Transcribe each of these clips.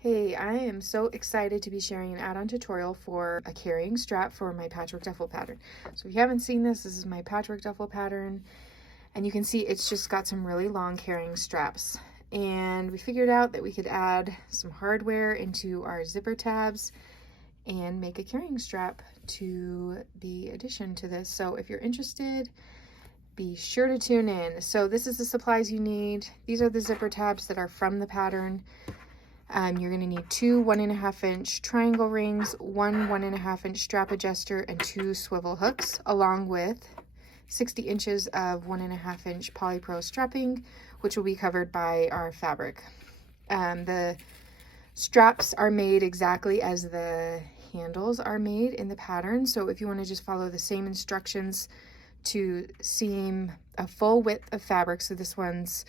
Hey, I am so excited to be sharing an add-on tutorial for a carrying strap for my Patchwork Duffle Pattern. So if you haven't seen this is my Patchwork Duffle Pattern, and you can see it's just got some really long carrying straps. And we figured out that we could add some hardware into our zipper tabs and make a carrying strap to be addition to this. So if you're interested, be sure to tune in. So this is the supplies you need. These are the zipper tabs that are from the pattern. You're going to need two 1.5 inch triangle rings, one 1.5 inch strap adjuster, and two swivel hooks, along with 60 inches of 1.5 inch polypro strapping, which will be covered by our fabric. The straps are made exactly as the handles are made in the pattern. So if you want to just follow the same instructions to seam a full width of fabric, so this one's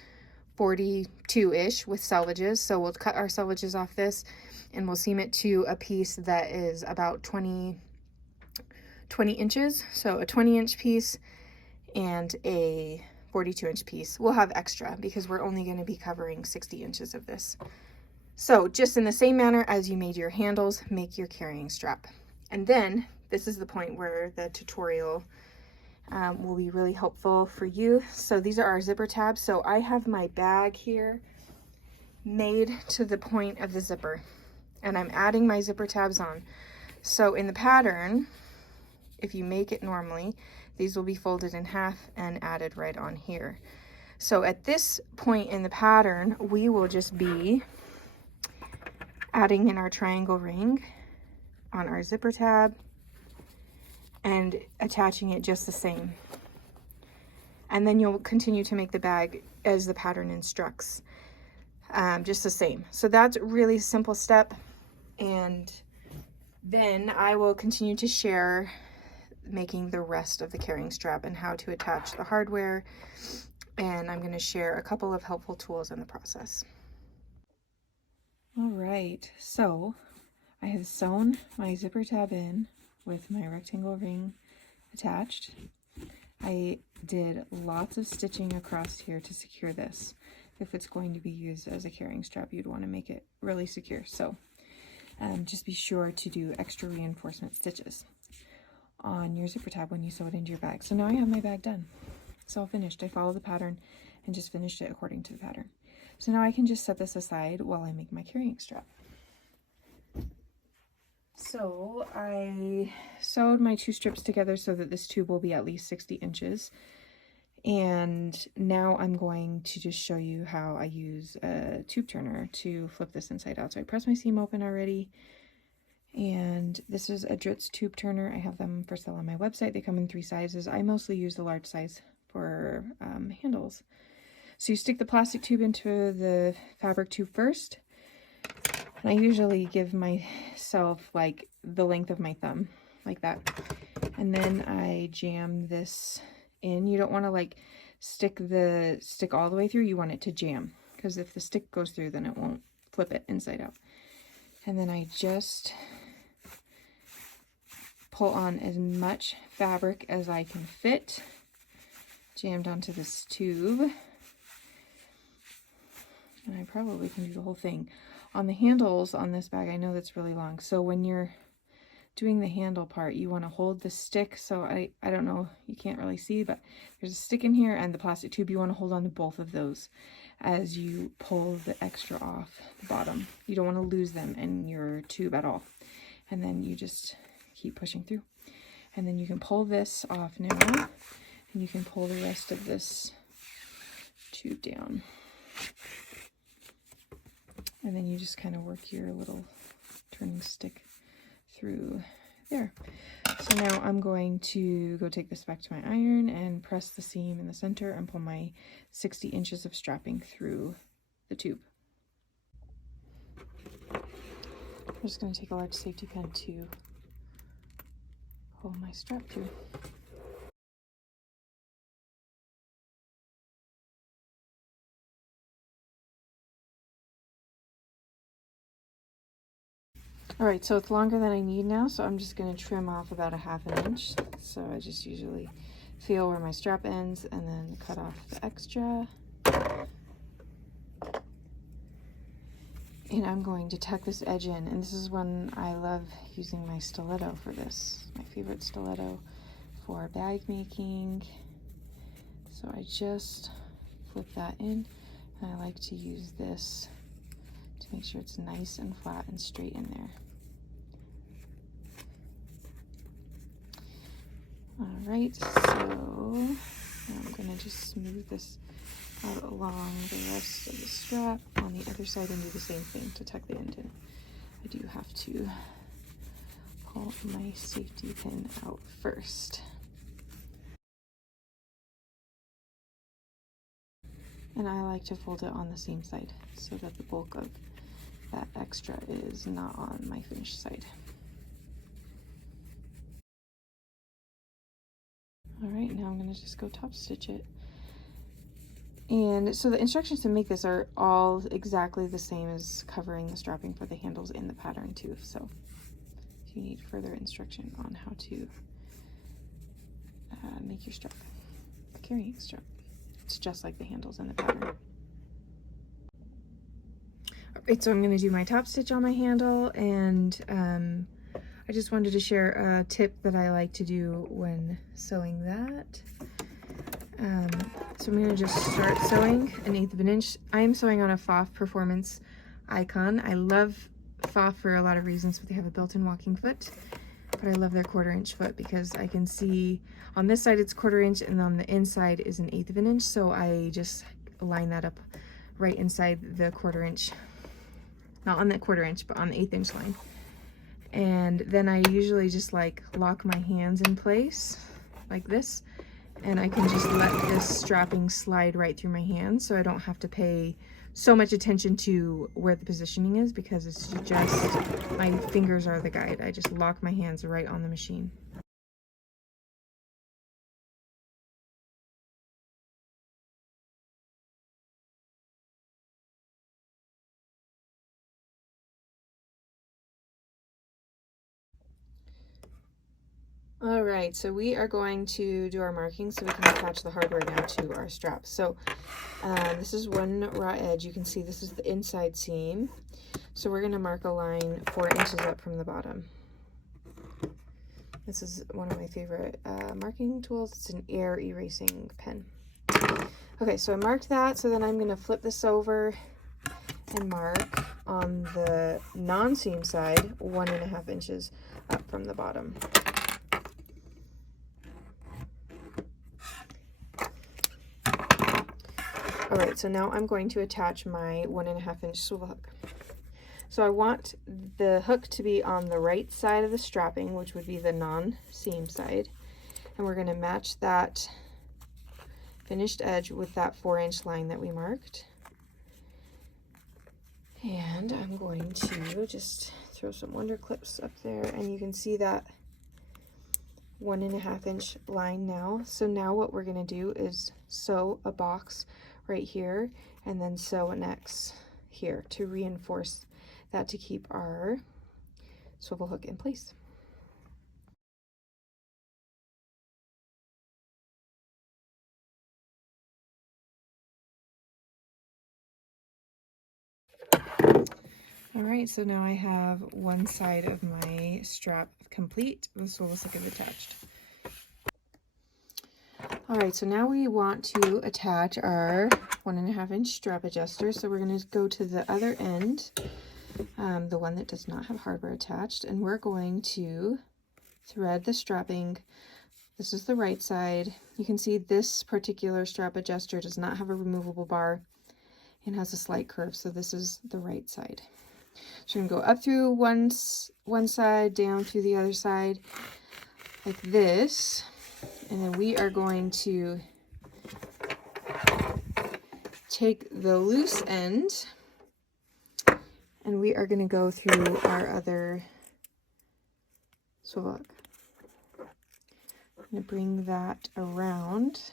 42-ish with selvages, so we'll cut our selvages off this and we'll seam it to a piece that is about 20 inches, so a 20-inch piece and a 42-inch piece. We'll have extra because we're only going to be covering 60 inches of this. So just in the same manner as you made your handles, make your carrying strap. And then this is the point where the tutorial will be really helpful for you. So these are our zipper tabs. So I have my bag here made to the point of the zipper, and I'm adding my zipper tabs on. So in the pattern, if you make it normally, these will be folded in half and added right on here. So at this point in the pattern, we will just be adding in our triangle ring on our zipper tab and attaching it just the same. And then you'll continue to make the bag as the pattern instructs, just the same. So that's a really simple step. And then I will continue to share making the rest of the carrying strap and how to attach the hardware. And I'm going to share a couple of helpful tools in the process. All right, so I have sewn my zipper tab in with my rectangle ring attached. I did lots of stitching across here to secure this. If it's going to be used as a carrying strap, you'd want to make it really secure. So just be sure to do extra reinforcement stitches on your zipper tab when you sew it into your bag. So now I have my bag done. It's all finished. I followed the pattern and just finished it according to the pattern. So now I can just set this aside while I make my carrying strap. So I sewed my two strips together so that this tube will be at least 60 inches. And now I'm going to just show you how I use a tube turner to flip this inside out. So I pressed my seam open already. And this is a Dritz tube turner. I have them for sale on my website. They come in 3 sizes. I mostly use the large size for handles. So you stick the plastic tube into the fabric tube first. And I usually give myself like the length of my thumb, like that. And then I jam this in. You don't want to like stick the stick all the way through. You want it to jam, because if the stick goes through, then it won't flip it inside out. And then I just pull on as much fabric as I can fit, jammed onto this tube. And I probably can do the whole thing. On the handles on this bag, I know that's really long. So when you're doing the handle part, you want to hold the stick. So I don't know, you can't really see, but there's a stick in here and the plastic tube. You want to hold on to both of those as you pull the extra off the bottom. You don't want to lose them in your tube at all. And then you just keep pushing through. And then you can pull this off now, and you can pull the rest of this tube down. And then you just kind of work your little turning stick through there. So now I'm going to go take this back to my iron and press the seam in the center and pull my 60 inches of strapping through the tube. I'm just going to take a large safety pin to pull my strap through. All right, so it's longer than I need now, so I'm just going to trim off about 1/2 inch. So I just usually feel where my strap ends and then cut off the extra. And I'm going to tuck this edge in, and this is when I love using my stiletto for this. My favorite stiletto for bag making. So I just flip that in, and I like to use this to make sure it's nice and flat and straight in there. All right, so I'm gonna just smooth this out along the rest of the strap on the other side and do the same thing to tuck the end in. I do have to pull my safety pin out first. And I like to fold it on the same side so that the bulk of that extra is not on my finished side. All right, now I'm gonna just go top stitch it. And so the instructions to make this are all exactly the same as covering the strapping for the handles in the pattern too. So if you need further instruction on how to make your strap, a carrying strap, it's just like the handles in the pattern. All right, so I'm gonna do my top stitch on my handle, and I just wanted to share a tip that I like to do when sewing that. So I'm going to just start sewing 1/8 of an inch. I am sewing on a FOF Performance Icon. I love FOF for a lot of reasons, but they have a built-in walking foot. But I love their 1/4 inch foot because I can see on this side it's 1/4 inch, and on the inside is 1/8 of an inch. So I just line that up right inside the 1/4 inch, not on the 1/4 inch, but on the 1/8 inch line. And then I usually just like lock my hands in place like this, and I can just let this strapping slide right through my hands, so I don't have to pay so much attention to where the positioning is, because it's just, my fingers are the guide. I just lock my hands right on the machine. All right, so we are going to do our marking so we can attach the hardware now to our straps. So this is one raw edge. You can see this is the inside seam. So we're going to mark a line 4 inches up from the bottom. This is one of my favorite marking tools. It's an air erasing pen. Okay, so I marked that. So then I'm going to flip this over and mark on the non-seam side 1.5 inches up from the bottom. All right, so now I'm going to attach my 1.5 inch swivel hook. So I want the hook to be on the right side of the strapping, which would be the non-seam side. And we're going to match that finished edge with that 4 inch line that we marked. And I'm going to just throw some wonder clips up there, and you can see that 1.5 inch line now. So now what we're going to do is sew a box right here, and then sew an X here to reinforce that, to keep our swivel hook in place. All right, so now I have one side of my strap complete. The swivel hook is attached. All right, so now we want to attach our 1.5 inch strap adjuster. So we're going to go to the other end, the one that does not have hardware attached, and we're going to thread the strapping. This is the right side. You can see this particular strap adjuster does not have a removable bar and has a slight curve, so this is the right side. So we're going to go up through one side, down through the other side, like this. And then we are going to take the loose end, and we are going to go through our other swivel hook. I'm going to bring that around,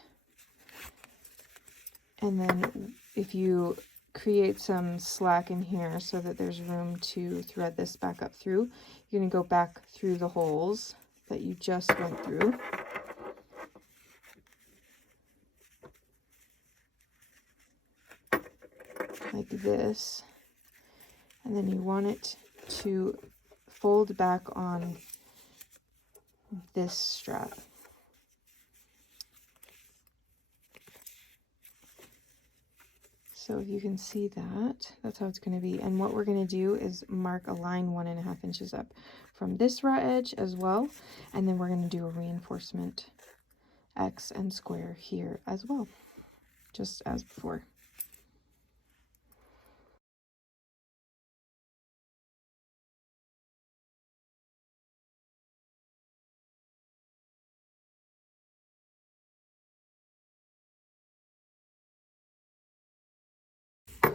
and then if you create some slack in here so that there's room to thread this back up through, you're going to go back through the holes that you just went through. Like this, and then you want it to fold back on this strap. So if you can see that, that's how it's going to be. And what we're going to do is mark a line 1.5 inches up from this raw edge as well. And then we're going to do a reinforcement X and square here as well, just as before.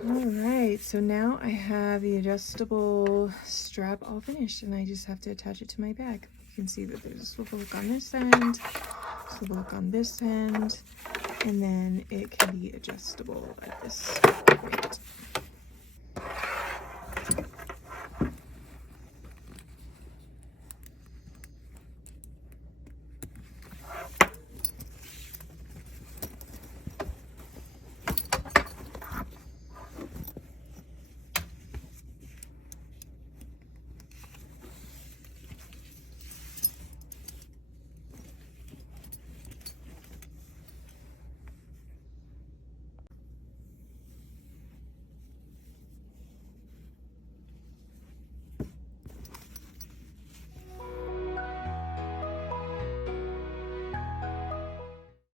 All right, so now I have the adjustable strap all finished, and I just have to attach it to my bag. You can see that there's a swivel hook on this end, swivel hook on this end, and then it can be adjustable at this point.